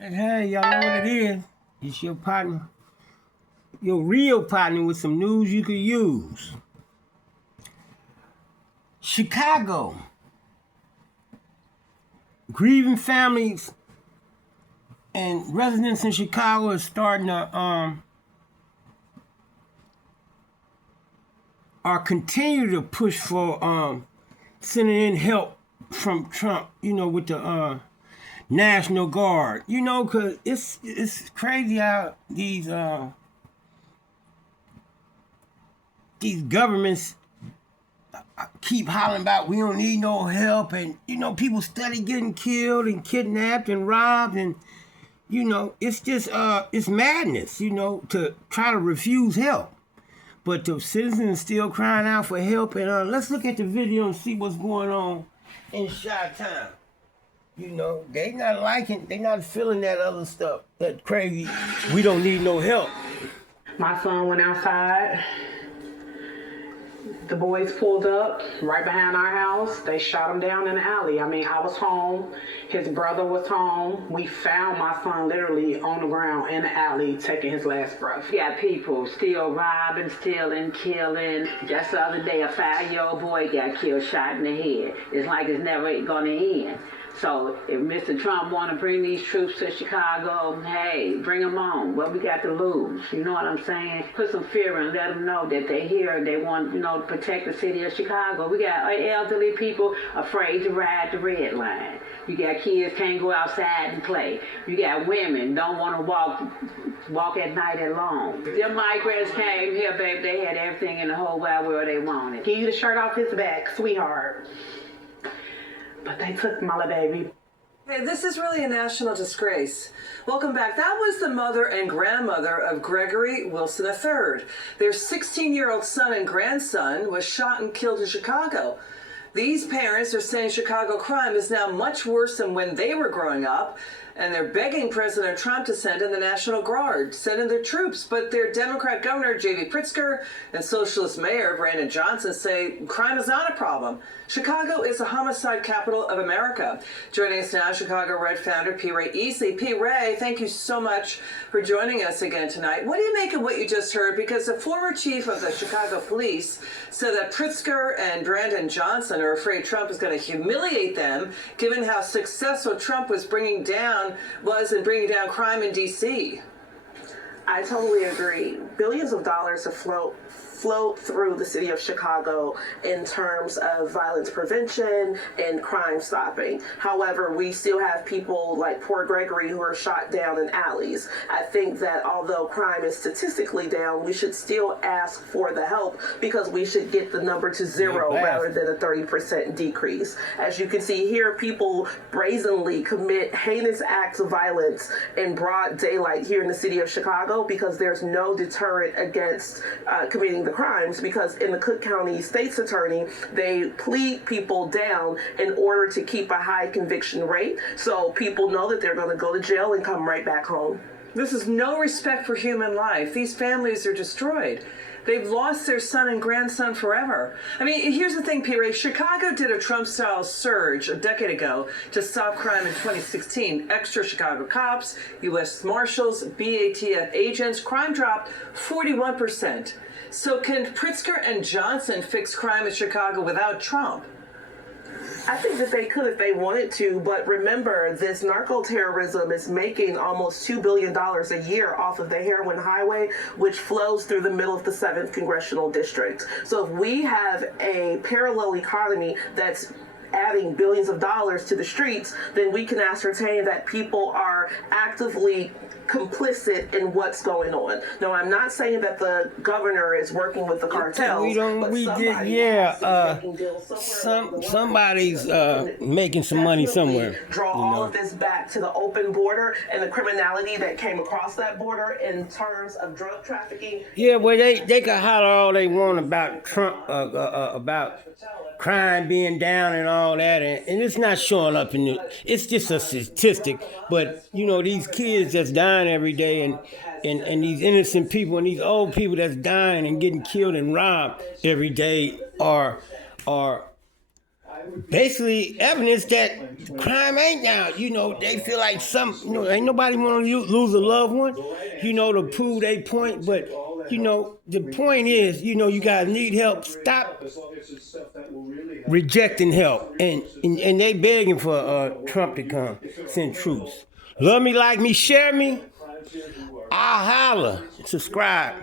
Hey, y'all know what it is. It's your partner, your real partner with some news you could use. Chicago. Grieving families and residents in Chicago are starting to are continue to push for sending in help from Trump, with the National Guard, because it's crazy how these governments keep hollering about we don't need no help, and people steady getting killed and kidnapped and robbed, and it's just it's madness, to try to refuse help. But the citizens are still crying out for help, and let's look at the video and see what's going on in Chi-Town. They not feeling that other stuff, that crazy, we don't need no help. My son went outside. The boys pulled up right behind our house. They shot him down in the alley. I was home. His brother was home. We found my son literally on the ground in the alley taking his last breath. You got people still robbing, stealing, killing. Just the other day, a 5-year-old boy got killed, shot in the head. It's like it's never going to end. So if Mr. Trump want to bring these troops to Chicago, hey, bring them on. What we got to lose? You know what I'm saying? Put some fear in, let them know that they're here and they want, to protect the city of Chicago. We got elderly people afraid to ride the red line. You got kids can't go outside and play. You got women don't want to walk at night alone. The migrants came here, baby. They had everything in the whole wide world they wanted. He the shirt off his back, sweetheart. But they took my little baby. Hey, this is really a national disgrace. Welcome back. That was the mother and grandmother of Gregory Wilson III. Their 16-year-old son and grandson was shot and killed in Chicago. These parents are saying Chicago crime is now much worse than when they were growing up, and they're begging President Trump to send in the National Guard, send in their troops. But their Democrat governor, J.B. Pritzker, and Socialist Mayor Brandon Johnson say crime is not a problem. Chicago is the homicide capital of America. Joining us now, Chicago Red founder P. Ray Easley. P. Ray, thank you so much for joining us again tonight. What do you make of what you just heard? Because the former chief of the Chicago police said that Pritzker and Brandon Johnson are afraid Trump is going to humiliate them, given how successful Trump was in bringing down crime in D.C. I totally agree. Billions of dollars have flowed through the city of Chicago in terms of violence prevention and crime stopping. However, we still have people like poor Gregory who are shot down in alleys. I think that although crime is statistically down, we should still ask for the help because we should get the number to zero rather than a 30% decrease. As you can see here, people brazenly commit heinous acts of violence in broad daylight here in the city of Chicago because there's no deterrent against committing the crimes, because in the Cook County State's Attorney, they plead people down in order to keep a high conviction rate, so people know that they're going to go to jail and come right back home. This is no respect for human life. These families are destroyed. They've lost their son and grandson forever. Here's the thing, P. Ray. Chicago did a Trump-style surge a decade ago to stop crime in 2016. Extra Chicago cops, U.S. Marshals, BATF agents. Crime dropped 41%. So can Pritzker and Johnson fix crime in Chicago without Trump? I think that they could if they wanted to, but remember, this narco-terrorism is making almost $2 billion a year off of the heroin highway, which flows through the middle of the 7th Congressional District. So if we have a parallel economy that's adding billions of dollars to the streets, then we can ascertain that people are actively complicit in what's going on. Now, I'm not saying that the governor is working with the cartels, somebody's making some money somewhere. Draw all of this back to the open border and the criminality that came across that border in terms of drug trafficking. Yeah, well, they can holler all they want about Trump, about crime being down and all that, and it's not showing up in it. It's just a statistic. But these kids that's dying every day, and these innocent people and these old people that's dying and getting killed and robbed every day are basically evidence that crime ain't down. You know, they feel like ain't nobody want to lose a loved one, to prove their point. But, the point is, you guys need help. Stop rejecting help. And they begging for Trump to come, send troops. Love me, like me, share me. I'll holler. Subscribe.